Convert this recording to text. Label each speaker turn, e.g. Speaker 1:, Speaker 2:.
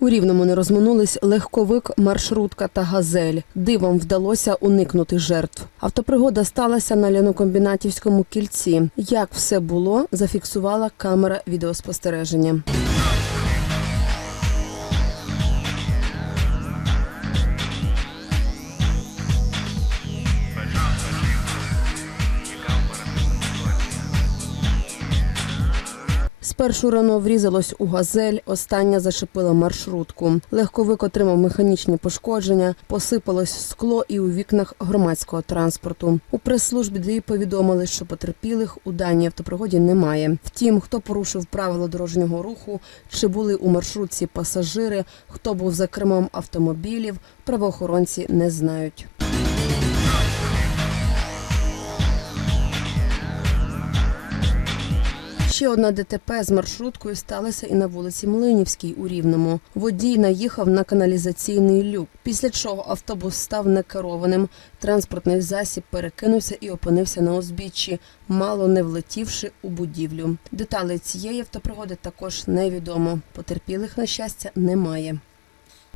Speaker 1: У Рівному не розминулись легковик, маршрутка та газель. Дивом вдалося уникнути жертв. Автопригода сталася на лянокомбінатівському кільці. Як все було, зафіксувала камера відеоспостереження. Спершу Рено врізалось у газель, остання зашипила маршрутку. Легковик отримав механічні пошкодження, посипалось скло і у вікнах громадського транспорту. У прес-службі ДІ повідомили, що потерпілих у даній автопригоді немає. Втім, хто порушив правила дорожнього руху, чи були у маршрутці пасажири, хто був за кермом автомобілів, правоохоронці не знають. Ще одна ДТП з маршруткою сталася і на вулиці Млинівській у Рівному. Водій наїхав на каналізаційний люк, після чого автобус став некерованим. Транспортний засіб перекинувся і опинився на узбіччі, мало не влетівши у будівлю. Деталі цієї автопригоди також невідомо. Потерпілих, на щастя, немає.